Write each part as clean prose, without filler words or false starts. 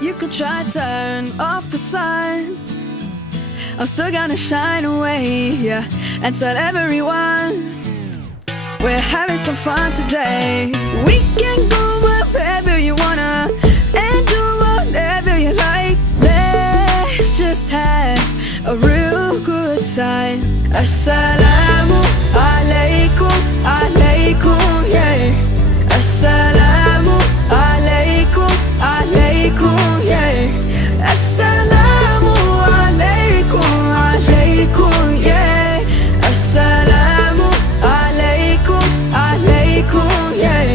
You could try turn off the sun, I'm still gonna shine away, yeah, and tell everyone we're having some fun today. We can go wherever you wanna and do whatever you like. Let's just have a real good time. Assalamu alaikum, alaikum, yeah. Assalamu alaikum, alaikum, yeah. Assalamu alaikum, alaikum, yeah. Assalamu alaikum, alaikum, yeah.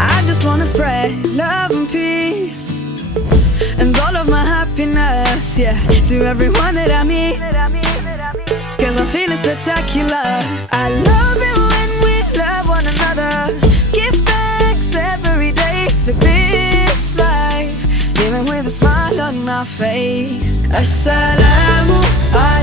I just wanna spread love and peace and all of my happiness, yeah, to everyone that I meet, 'cause I'm feeling spectacular. I love it when we love one another. Give thanks every day for this life, even with a smile on my face. Assalamu alaikum.